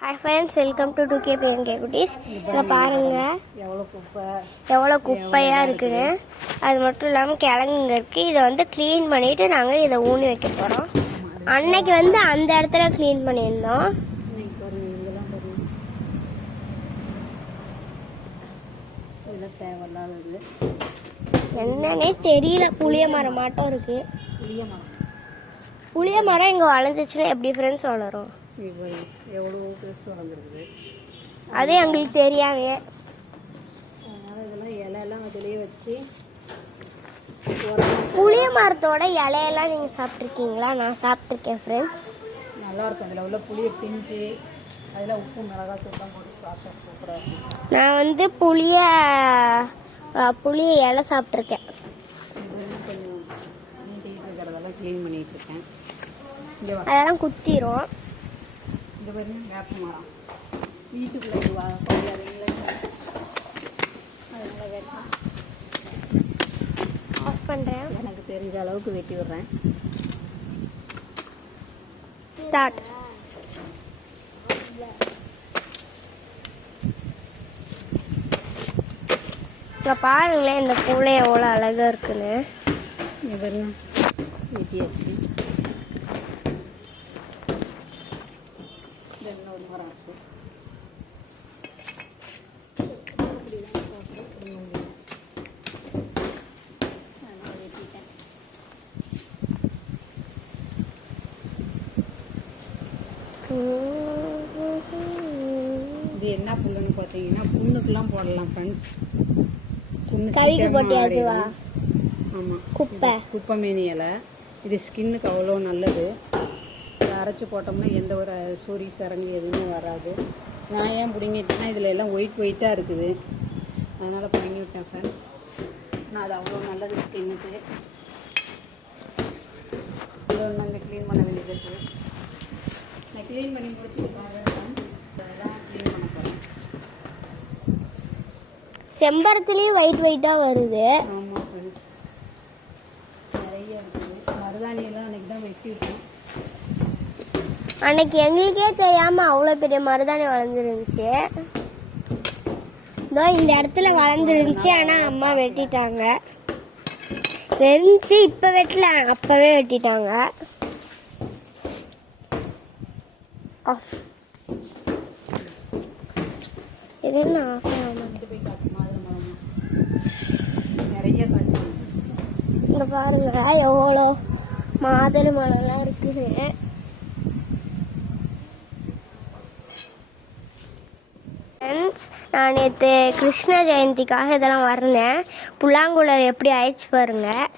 Hi friends welcome to two K BNK குட்டீஸ் இங்கே பாருங்கள் எவ்வளோ குப்பை? எவ்வளோ குப்பையாக இருக்குன்னு அது மட்டும் இல்லாமல் கிழங்குங்க இருக்குது இதை வந்து க்ளீன் பண்ணிவிட்டு நாங்கள் இதை ஊனி வைக்க போகிறோம் அன்னைக்கு வந்து அந்த இடத்துல க்ளீன் பண்ணியிருந்தோம். என்னன்னே தெரியல. புளிய மரம் மாட்டம் இருக்குது புளிய மரம். இங்கே வளர்ந்துச்சுன்னா எப்படி ஃப்ரெண்ட்ஸ் வளரும்? எவ்வளோ பெருசு வளர்ந்துருக்குது அது எங்களுக்கு தெரியாமே. அதனால் இதெல்லாம் இலையெல்லாம் அதிலேயே வச்சு புளிய மரத்தோட இலையெல்லாம் நீங்கள் சாப்பிட்ருக்கீங்களா நான் சாப்பிட்ருக்கேன் ஃப்ரெண்ட்ஸ் நல்லா இருக்கும். அதில் உள்ள புளியை பிஞ்சு அதில் உப்பு மிளகாய் தூக்கம் போட்டு சாப்பிட்டா சூப்பராக இருக்கும். நான் வந்து புளிய புளிய இலை சாப்பிட்ருக்கேன் இது வந்து கொஞ்சம் நீட்டிகிட்டு இருக்கிறதெல்லாம் க்ளீன் வா. அதெல்லாம் குத்திரும். இந்த பாருங்க வேப்ப மரம். வீட்டுக்குள்ளே வா அதனால வேப்பம் ஆஃப் பண்ணுறேன் எனக்கு தெரிஞ்ச அளவுக்கு வெட்டி விடுறேன். ஸ்டார்ட் இப்போ பாருங்களேன் இந்த பூலை எவ்வளோ அழகா இருக்குன்னு. வெட்டியாச்சு இந்த இன்னொரு மரம் இருக்கு அதனால வெட்டிட்டேன் இது என்ன புல்லுன்னு பார்த்தீங்கன்னா புண்ணுக்கெல்லாம் போடலாம் ஃப்ரெண்ட்ஸ் கவிக்கு சீக்கிரமா போட்டியா அதுவா? ஆறிடும். ஆமா. குப்பை. குப்பைமேனி இலை. இது ஸ்கின்னுக்கு அவ்வளோ நல்லது. அரைச்சி போட்டோம்னா எந்த ஒரு சூரி சரணி எதுவுமே வராது. நான் ஏன் பிடுங்கிட்டேன்னா இதில் எல்லாம் ஒயிட் ஒயிட்டாக இருக்குது. அதனால் பிடுங்கி விட்டேன் ஃப்ரெண்ட்ஸ் நான் அது அவ்வளோ நல்லது ஸ்கின்னுக்கு இது ஒன்று க்ளீன் பண்ண வேண்டியது இருக்குது க்ளீன் பண்ணி போகிறேன் செம்பருத்துலேயும் ஒயிட் ஒயிட்டாக வருது. ஆமாம் ஃப்ரெண்ட்ஸ் நிறைய இருக்குது. மருதாணியெல்லாம் அன்றைக்கி தான் வெட்டி விட்டேன் அன்னைக்கு எங்களுக்கே தெரியாமல் அவ்வளோ பெரிய மருதாணி வளர்ந்துருந்துச்சு. இதோ இந்த இடத்துல வளர்ந்துருந்துச்சு. ஆனால் அம்மா வெட்டிட்டாங்க. தெரிஞ்சு இப்போ வெட்டல. அப்போவே வெட்டிட்டாங்க. ஆஃப் இது என்ன ஆஃப் ஆக பாருங்க எவ்வளோ மாதுளை மரம்லாம் இருக்குது. ஃப்ரெண்ட்ஸ் நான் நேற்று கிருஷ்ண ஜெயந்திக்காக இதெல்லாம் வரைந்தேன் புல்லாங்குழல் எப்படி ஆயிடுச்சு பாருங்கள்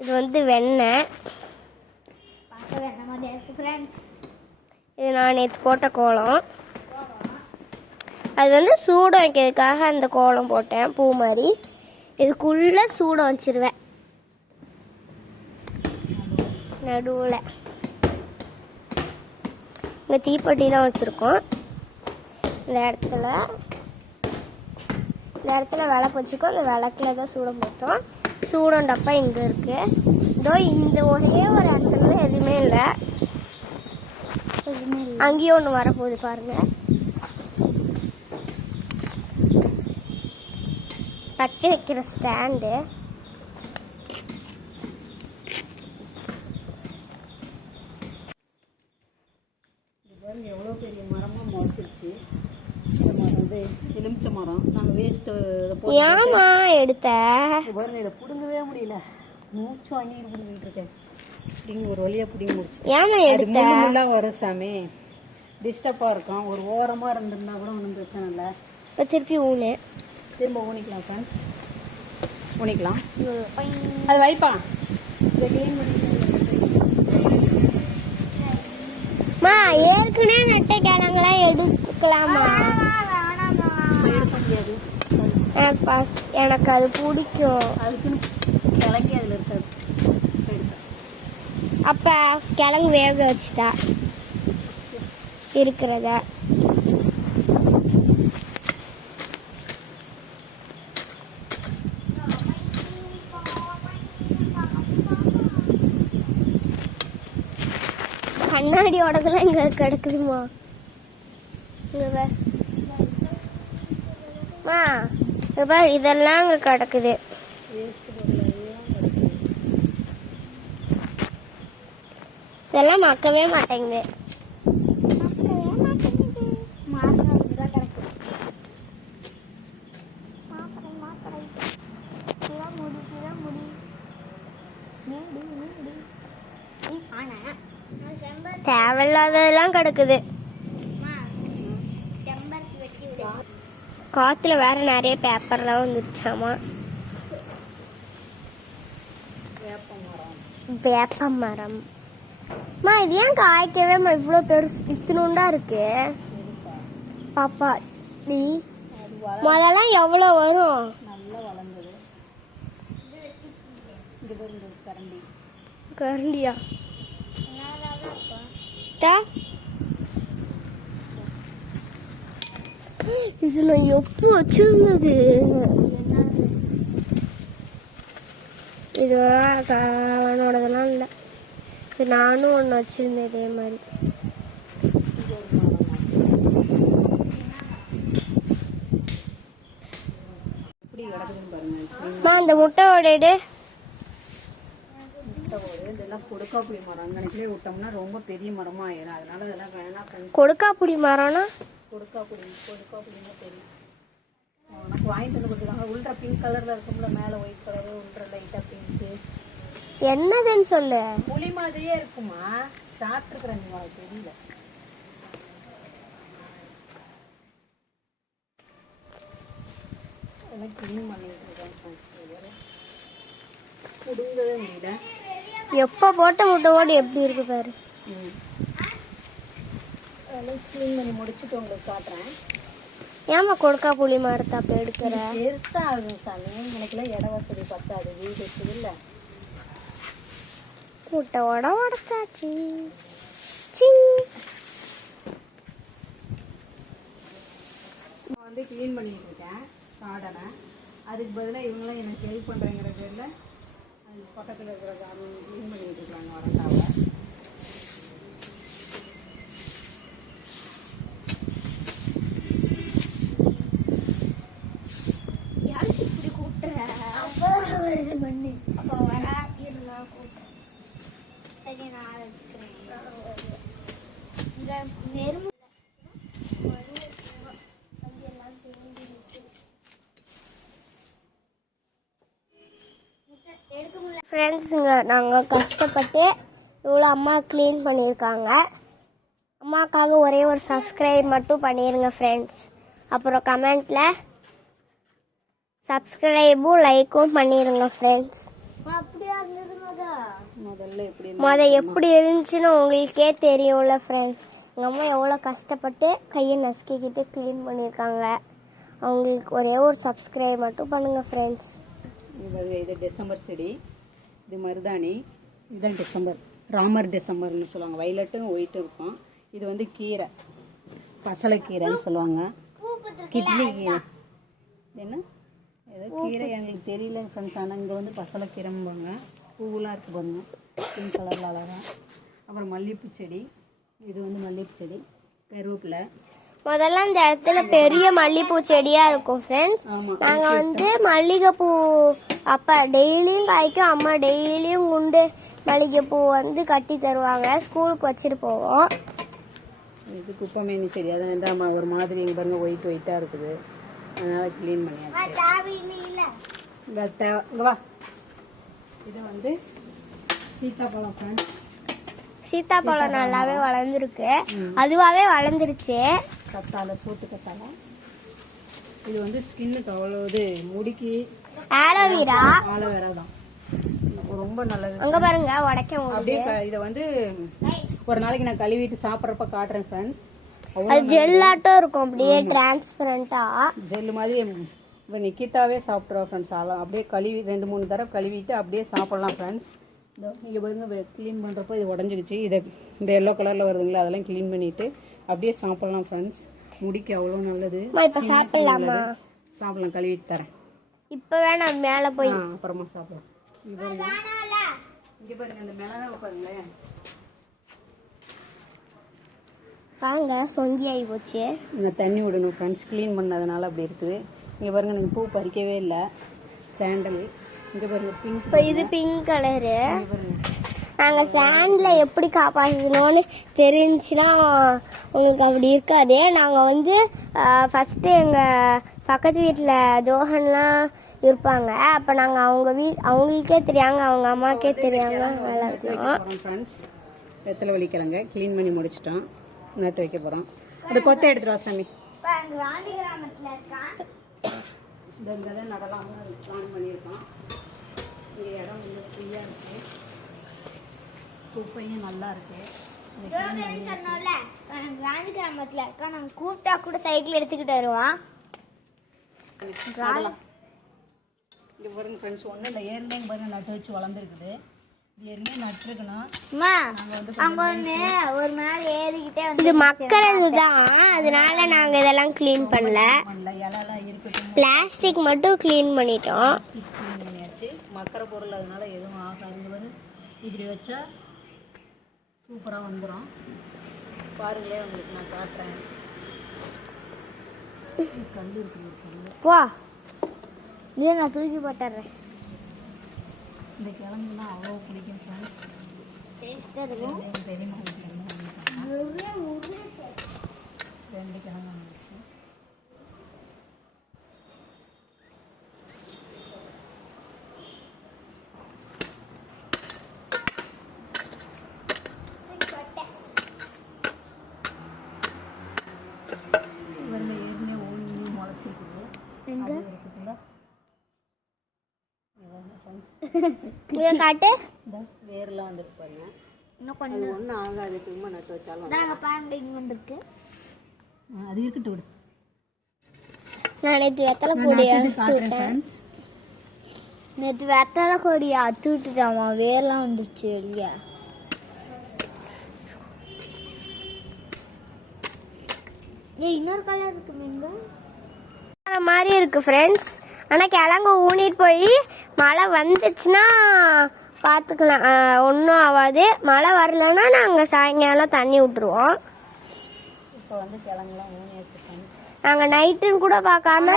இது வந்து வெண்ணெய். இது நான் நேற்று போட்ட கோலம். அது வந்து சூடம் வைக்கிறதுக்காக அந்த கோலம் போட்டேன் பூ மாதிரி. இதுக்குள்ளே சூடம் வச்சிருவேன். நடுவில். இங்கே தீப்பெட்டிலாம் வச்சுருக்கோம். இந்த இடத்துல. இந்த இடத்துல விளக்கு வச்சுருக்கோம். அந்த விளக்குல தான் சூடம் போட்டோம். சூடம் டப்பா இங்கே இருக்குது இதோ இந்த ஒரே ஒரு இடத்துல தான் எதுவுமே இல்லை. அங்கேயும் ஒன்று வரப்போகுது பாருங்க. தட்டி வைக்கிற ஸ்டாண்டு. எவ்வளோ பெரிய மரமாக முளைச்சிருச்சு. வந்து எலுமிச்சை மரம். நாங்கள் வேஸ்ட்டு போட்டு ஏமா எடுத்த? இதை பிடுங்கவே முடியல. மூச்சு வாங்கி பிடிங்கிட்டு இருக்கேன். பிடிங்க ஒரு வழியாக பிடிங்கி முடிச்சு. ஏமா எடுத்த? வரும் சாமி. டிஸ்டர்பாக இருக்கும். ஒரு ஓரமாக இருந்திருந்தா கூட ஒன்றும் பிரச்சனை இல்லை. இப்போ திருப்பி ஊனு. திரும்ப ஊனிக்கலாம் ஃப்ரெண்ட்ஸ் ஊனிக்கலாம். அது வைப்பா. இதை க்ளீன் பண்ணி மா ஏற்கனவே நட்ட கிழங்கெல்லாம் எடுக்கலாமா? எடுக்க முடியாது. எனக்கு அது பிடிக்கும். அதுக்குன்னு கிளங்கி அதில் இருக்காது. அப்போ கிழங்கு வேக வச்சுட்டா. இருக்கிறத. கண்ணாடியோடதெல்லாம் இங்கே கிடக்குதுமா இங்க இதெல்லாம் இங்கே கிடக்குது. இதெல்லாம் மக்கவே மாட்டேங்குது. தேவையில்லாததெல்லாம் கிடக்குது. காத்துல வேற நிறைய பேப்பர்லாம் வந்துருச்சாமா? வேப்ப மரம் அம்மா இது ஏன் காய்க்கவே மா இவ்வளோ பெருசு இத்தினுண்டா இருக்கு? பாப்பா நீ முதல்ல எவ்வளோ வரும்? கரண்டியா. இது நான் எப்போ வச்சிருந்தது? இது அவனோடதெல்லாம் இல்லை. இது நானும் ஒன்று வச்சிருந்தேன் இதே மாதிரி. இந்த முட்டை ஓடிடு கொடுக்காப்புளி மரம். அங்கனக்குள்ளே விட்டோம்னா ரொம்ப பெரிய மரமா ஆயிடும் அதனால இதெல்லாம் வேணாம் கொடுக்காப்புடி மரம்னா? கொடுக்காப்புளி கொடுக்காப்புளின்னா தெரியும். உனக்கு வாங்கிட்டு வந்து கொடுத்துருக்காங்க. உள்ள பிங்க் கலர்ல இருக்கும்ல மேல ஒயிட் கலர் உள்ள லைட்டா பிங்க் என்னதுன்னு சொல்லு. புளி மாதிரியே இருக்குமா? சாப்பிட்டுருக்குறேன் தெரியல. எப்போ போட்ட முட்டை ஓடி எப்படி இருக்கு பாரு. க்ளீன் பண்ணி முடிச்சுட்டு உங்களுக்கு காட்டுறேன். ஏமா கொடுக்கா புளி மரத்தை அப்போ எடுக்கிற? பெருசா ஆகும் சாமி. எனக்குலாம் இட வசதி பத்தாது. வீடு இருக்குது இல்லை. முட்டை ஓட உடச்சாச்சு சிங் நான் வந்து க்ளீன் பண்ணிட்டு இருக்கேன் காடனை. அதுக்கு பதிலாக இவங்களாம் எனக்கு ஹெல்ப் பண்ணுறேங்கிற பேரில் பக்கத்தில் இருக்கிற கார்டன் க்ளீன் பண்ணிட்டு இருக்காங்க வரண்டாவை இப்படி கூட்டுற வருது மண்ணு அப்போ வர நான் கூட்டுறேன் சரி நான் வச்சுக்கிறேன் இங்க நெருப்பு ஃப்ரெண்ட்ஸுங்க நாங்கள் கஷ்டப்பட்டு இவ்வளோ அம்மா க்ளீன் பண்ணியிருக்காங்க. அம்மாக்காக ஒரே ஒரு சப்ஸ்கிரைப் மட்டும் பண்ணிடுங்க ஃப்ரெண்ட்ஸ் அப்புறம் கமெண்ட்டில் சப்ஸ்கிரைபும் லைக்கும் பண்ணிடுங்க ஃப்ரெண்ட்ஸ் முதல்ல எப்படி முத எப்படி இருந்துச்சுன்னு உங்களுக்கே தெரியும்ல ஃப்ரெண்ட்ஸ் எங்கள் அம்மா எவ்வளோ கஷ்டப்பட்டு கையை நசுக்கிக்கிட்டு க்ளீன் பண்ணியிருக்காங்க. அவங்களுக்கு ஒரே ஒரு சப்ஸ்கிரைப் மட்டும் பண்ணுங்கள் ஃப்ரெண்ட்ஸ் இது டிசம்பர் செடி. இது மருதாணி இதுதான் டிசம்பர். ராமர் டிசம்பர்னு சொல்லுவாங்க. வயலட்டும் ஒயிட்டும் இருக்கும். இது வந்து கீரை. பசலைக்கீரைன்னு சொல்லுவாங்க. கிட்னி கீரை. என்ன? ஏதோ கீரை எங்களுக்கு தெரியல ஃப்ரெண்ட்ஸ் ஆனால் இங்கே வந்து பசலைக்கீரைம்பாங்க. பூவெலாம் இருக்குது பாருங்க. பிங்க் கலரில் அழகாக அப்புறம் மல்லிகைப்பூ செடி. இது வந்து மல்லிகைப்பூ செடி. கருவேப்பிலை. முதல்ல இந்த இடத்துல பெரிய மல்லிகைப்பூ செடியா இருக்கும் ஃப்ரெண்ட்ஸ் ஆமாம் நாங்க வந்து மல்லிகைப்பூ அப்ப டெய்லியும் காய்க்கும். அம்மா டெய்லியும் குண்டு மல்லிகைப்பூ வந்து கட்டி தருவாங்க. ஸ்கூலுக்கு வச்சுட்டு போவோம். இது குப்பமேனி செடி. அதான் வந்து ஆமா, ஒரு மாதிரி இங்கே பாருங்க ஒயிட் ஒயிட்டாக இருக்குது. அதனால் க்ளீன் பண்ணியாச்சு. வா. இது வந்து சீத்தாப்பழம் ஃப்ரெண்ட்ஸ் சீத்தாப்பழம் நல்லாவே வளர்ந்துருக்கு. அதுவாவே வளர்ந்துருச்சு. கத்தாழை சோத்து கத்தாழை. இது வந்து ஸ்கின்னுக்கு அவ்வளோ இது முடிக்கு ஆலோவேரா ஆலோவேரா தான். ரொம்ப நல்லது. அங்க பாருங்க உடைக்க அப்படியே இதை வந்து ஒரு நாளைக்கு நான் கழுவிட்டு சாப்பிட்றப்ப காட்டுறேன் ஃப்ரெண்ட்ஸ் அது ஜெல்லாட்டம் இருக்கும் அப்படியே டிரான்ஸ்பரண்டா ஜெல்லு மாதிரி இப்போ நிக்கிதாவே சாப்பிட்றோம் ஃப்ரெண்ட்ஸ் ஆலாம் அப்படியே கழுவி ரெண்டு மூணு தடவை கழுவிட்டு அப்படியே சாப்பிட்லாம் ஃப்ரெண்ட்ஸ் நீங்கள் பாருங்க க்ளீன் பண்ணுறப்போ இது உடஞ்சிடுச்சு. இதை இந்த எல்லோ கலரில் வருதுங்களா அதெல்லாம் க்ளீன் பண்ணிவிட்டு அப்படியே சாப்பிட்லாம் ஃப்ரெண்ட்ஸ் முடிக்கு அவ்வளோ நல்லது. இப்ப சாப்பிடலாமா? சாப்பிடலாம் கழுவிட்டு தரேன். இப்ப வேணாம் மேல போய். அப்புறமா சாப்பிடலாம். இங்கே பாருங்க. அந்த மிளகா பாருங்களேன் பாருங்க சொங்கி ஆகி போச்சு. இந்த தண்ணி விடணும் ஃப்ரெண்ட்ஸ் க்ளீன் பண்ணதுனால அப்படி இருக்குது. இங்கே பாருங்க எனக்கு பூ பறிக்கவே இல்லை. சாண்டல் இங்கே பாருங்க பிங்க் இப்போ இது பிங்க் கலரு நாங்கள் சேண்டில் எப்படி காப்பாற்றணும்னு தெரிஞ்சுன்னா உங்களுக்கு அப்படி இருக்காது. நாங்கள் வந்து ஃபஸ்ட்டு எங்கள் பக்கத்து வீட்டில் ஜோஹன்லாம் இருப்பாங்க. அப்போ நாங்கள் அவங்க வீ அவங்களுக்கே தெரியாங்க அவங்க அம்மாக்கே தெரியாங்க வளர்க்கணும் ஃப்ரெண்ட்ஸ் வெத்தலை வலிக்கிழங்க க்ளீன் பண்ணி முடிச்சிட்டோம். நட்டு வைக்க போகிறோம் அந்த கொத்தை எடுத்துட்டு வா சாமி. கிராமத்தில் இருக்கான் இந்த இங்கே தான் நடலாம்னு பிளான் பண்ணியிருக்கோம். இங்கே இடம் வந்து ஃப்ரீயாக இருக்குது குப்பையும் நல்லா இருக்குது சொன்னோம்ல காந்தி கிராமத்தில் இருக்கா நாங்கள் கூப்பிட்டா கூட சைக்கிள் எடுத்துக்கிட்டு வருவோம் நடலாம் இங்கே பாருங்க ஃப்ரெண்ட்ஸ் ஒன்றும் இல்லை. ஏற்கனவே பாருங்க நட்டு வச்சு வளர்ந்துருக்குது. இது ஏற்கனவே நட்டுருக்கணும் அம்மா அங்க ஒண்ணு ஒரு நாள் ஏறிக்கிட்டே வந்து இது மக்கறது தான் அதனால நாங்க இதெல்லாம் க்ளீன் பண்ணல. பிளாஸ்டிக் மட்டும் க்ளீன் பண்ணிட்டோம். மக்கிற பொருள் அதனால எதுவும் ஆகாது. இப்படி வச்சா சூப்பராக வந்துடும் பாருங்களேன் உங்களுக்கு நான் காட்டுறேன். கல் இருக்குது இதை நான் தூக்கி போட்டுறேன் இந்த கிழங்குனா அவ்வளோ பிடிக்கும் ஃப்ரெண்ட்ஸ் வீட்டில் இருந்து வாங்கிட்டாங்க ரெண்டு கிழங்கு இதை காட்டு. வேர்லாம் வந்துட்டு பாருங்க. இன்னும் அது ஒன்றும் ஆகாது திரும்ப நட்டு வச்சாலும் நாங்க பாருங்க இங்க வந்துருக்கு. அது இருக்கட்டும் விடு. நான் நேற்று வெத்தலை கொடியை நேற்று வெத்தலை கொடியை அத்து விட்டுட்டாமா வேர்லாம் வந்துருச்சு வெளியே. ஏய் இன்னொரு கலர் இருக்கு மீங்க. மாதிரி இருக்கு ஃப்ரெண்ட்ஸ் ஆனால் கிழங்கு ஊனிட்டு போய் மழை வந்துச்சுன்னா பார்த்துக்கலாம் ஒன்றும் ஆகாது மழை வரலன்னா நாங்கள் சாயங்காலம் தண்ணி விட்டுருவோம். நாங்கள் நைட்டுன்னு கூட பார்க்காம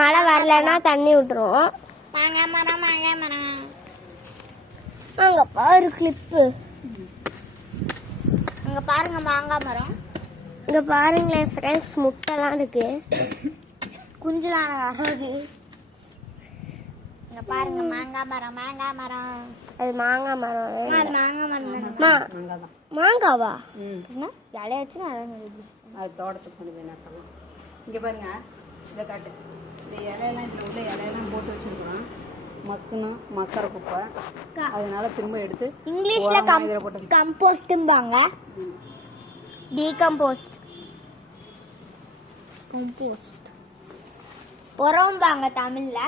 மழை வரலன்னா தண்ணி விட்டுருவோம். மாங்காய் மரம் மாங்காய் மரம். அங்கே பாரு கிளிப்பு அங்க பாருங்க மாங்காய் மரம். இங்கே பாருங்களேன் ஃப்ரெண்ட்ஸ் முட்டைலாம் இருக்கு. குஞ்சு தான் ஆகுது இங்க பாருங்க மாங்காய் மரம் மாங்காய் மரம். அது மாங்காய் மரம் அது மாங்காய் மரம் மாங்காவா? என்ன? இலைய வச்சு அது தோட்டத்துக்கு கொண்டு போய் நட்டலாம் இங்கே பாருங்க இதை காட்டு. இந்த இலையெல்லாம் இதில் உள்ள இலையெல்லாம் போட்டு வச்சுருக்குறோம். மக்கணும் மக்கற குப்பை. அதனால திரும்ப எடுத்து இங்கிலீஷ்ல ஓரமா கம் இதில் போட்டு கம்போஸ்ட்பாங்க டீகம்போஸ்ட் கம்போஸ்ட் உரம்பாங்க தமிழ்ல.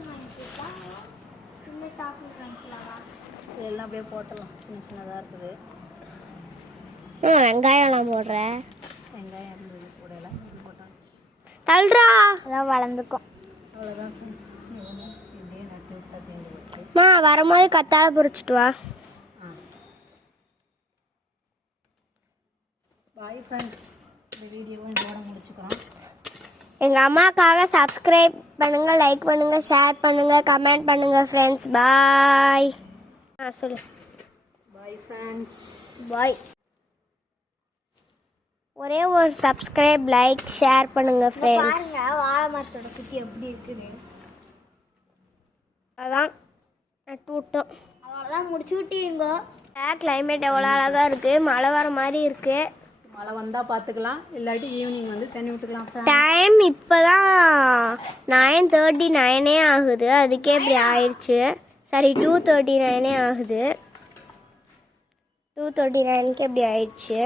வாங்கிட்டா சின்ன சாக்லேட் வாங்கிக்கலாமா எல்லாம் அப்படியே போட்டலாம். சின்ன சின்னதாக இருக்குது. வெங்காயம்லாம் போடுறேன் வெங்காயம் தள்ளுறா அதான் வளர்ந்துக்கும். அவ்வளோதான் ஃப்ரெண்ட்ஸ் இப்படியே நட்டு விட்டா தேர்ந்து போச்சு மா வரும்போது கத்தாழை பறிச்சிட்டு வா. பாய் ஃப்ரெண்ட்ஸ் இந்த வீடியோவும் இதோட முடிச்சுக்கிறோம் எங்கள் அம்மாக்காக சப்ஸ்கிரைப் பண்ணுங்க லைக் பண்ணுங்க ஷேர் பண்ணுங்க கமெண்ட் பண்ணுங்க ஃப்ரெண்ட்ஸ் பாய் ஆ சொல்லு. பாய் ஃப்ரெண்ட்ஸ் பாய் ஒரே ஒரு சப்ஸ்கிரைப் லைக் ஷேர் பண்ணுங்க ஃப்ரெண்ட்ஸ் பாருங்க வாழை மரத்தோட குட்டி எப்படி இருக்குன்னு. அதான். நட்டு விட்டோம். அவ்வளோதான் முடிச்சு விட்டீங்க கிளைமேட் எவ்வளோ அழகாக இருக்குது மழை வர மாதிரி இருக்குது மழை வந்தால் பார்த்துக்கலாம் இல்லாட்டி ஈவினிங் வந்து தண்ணி விட்டுக்கலாம். டைம் இப்போ தான் நைன் தேர்ட்டி நைனே ஆகுது. அதுக்கே இப்படி ஆயிடுச்சு. சாரி டூ தேர்ட்டி நைனே ஆகுது. டூ தேர்ட்டி நைனுக்கு இப்படி ஆயிடுச்சு.